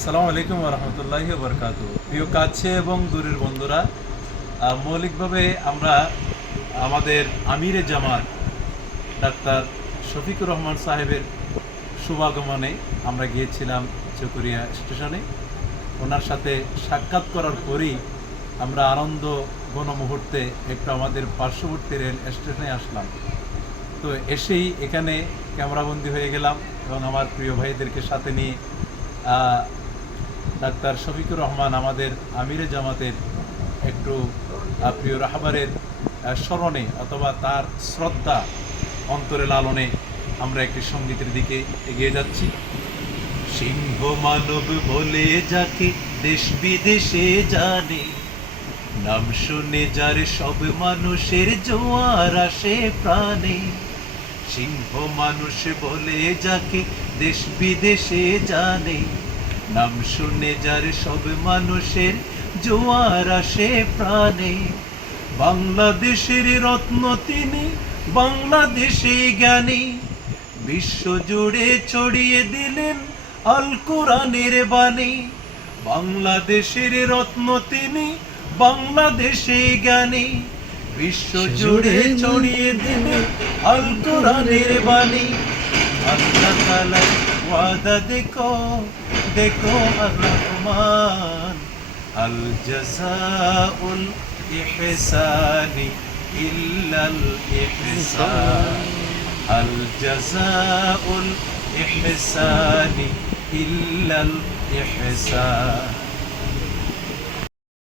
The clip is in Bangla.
আসসালামু আলাইকুম ওয়া রাহমাতুল্লাহি ওয়া বারাকাতুহু। প্রিয় কাছে এবং দূরের বন্ধুরা, মৌলিকভাবে আমরা আমাদের আমিরে জামাত ডাক্তার শফিকুর রহমান সাহেবের শুভাগমনে আমরা গিয়েছিলাম চকরিয়া স্টেশনে। ওনার সাথে সাক্ষাৎ করার পরেই আমরা আনন্দ ঘন মুহূর্তে একটু আমাদের পার্শ্ববর্তী রেল স্টেশনে আসলাম। তো এসেই এখানে ক্যামেরাবন্দি হয়ে গেলাম এবং আমার প্রিয় ভাইদেরকে সাথে নিয়ে ডাক্তার শফিকুর রহমান আমাদের আমিরে জামাতের একটু প্রিয় রাহবারের স্মরণে অথবা তার শ্রদ্ধা অন্তরে লালনে আমরা একটি সঙ্গীতের দিকে এগিয়ে যাচ্ছি। সিংহ মানব বলে যাকে দেশ বিদেশে জানে, নাম শুনে যার সব মানুষের জোয়ার আসে প্রাণে। সিংহ মানুষ বলে যাকে দেশ বিদেশে জানে, নাম শুনে যার সব মানুষের জোয়ার আসে প্রাণে। বাংলাদেশের রত্ন তিনি, বাংলাদেশে জ্ঞানী, বিশ্ব জুড়ে ছড়িয়ে দিলেন আল কোরআনের বাণী। বাংলাদেশের রত্ন তিনি, বাংলাদেশে জ্ঞানী, বিশ্ব জুড়ে ছড়িয়ে দিলেন আল কোরআনের বাণী। আল্লাহ তাআলার ওয়াদা দেখো, দেখো আর রহমান, আল জাযাউল ইহসানি ইল্লাল ইহসান, আল জাযাউল ইহসানি ইল্লাল ইহসান।